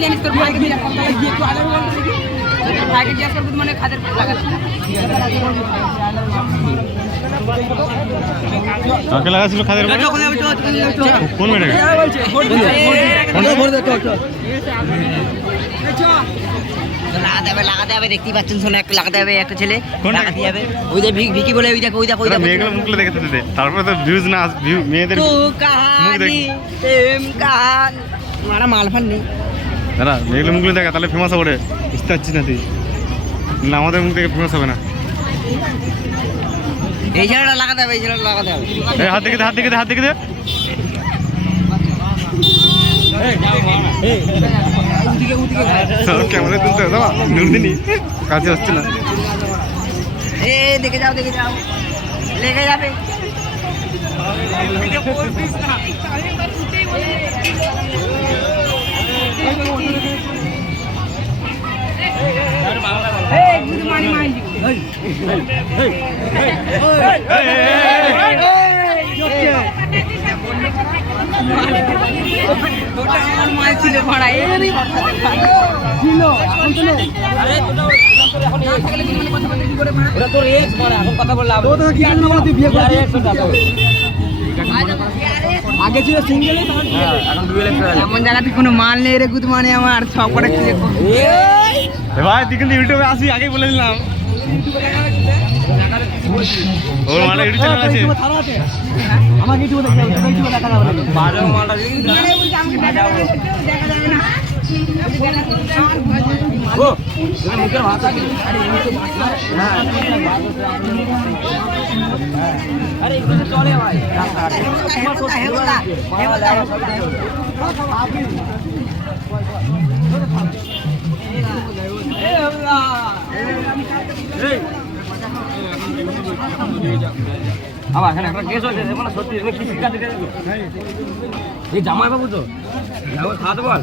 জানিস তোর ভাইকে দিয়ে একটু আলাদা বলতে দেখি ভাইকে জিজ্ঞাসা করবি মানে খাদের লাগাতে কাকে লাগাছিল খাদের কোন মেয়ে লাগাতে হবে দেখতেই পাচ্ছেন শোনো একটু লাগাতে হবে একটা ছেলে লাগাতে হবে ওই যে ভিকি বলে ওই দেখো মেয়েগুলো মুখগুলো দেখে দে তারপরে তো ভিউজ না ভিউ মেয়েদের মারা মালফান নেই দাদা মেয়েগুলো মুখগুলো দেখা তাহলে ফেমাস হবে বুঝতে পারছিস না তুই না আমাদের মুখ থেকে ফেমাস হবে না এই ছেলেটা লাগাতে হবে এই ছেলেটা লাগাতে হবে হাত দেখে হাত দেখে দে ক্যামেরা তুলতে হবে দাদা নুরদিনী কাছে হচ্ছে না দেখে যাও লেগে যাবে ছিল ভাড়া কথা বললাম আগে ছিল সিঙ্গেল এমন জায়গাতে কোনো মাল নেই রে গুদ মানে আমার সব করে ভাই তুই কিন্তু ইউটিউবে আসি আগেই বলে দিলাম ওর মানে ইউটিউব চ্যানেল আছে আমাকে ইউটিউবে দেখা যাবে বারো মালটা দেখা যাবে না ও মুখের ভাষা আরে এগুলো চলে ভাই আবার এখানে একটা কেস হয়েছে মানে সত্যি কি শিক্ষা দিতে এই জামাই বাবু তো খাওয়াতে বল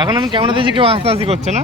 এখন আমি ক্যামেরা দিয়েছি কেউ হাসাহাসি করছে না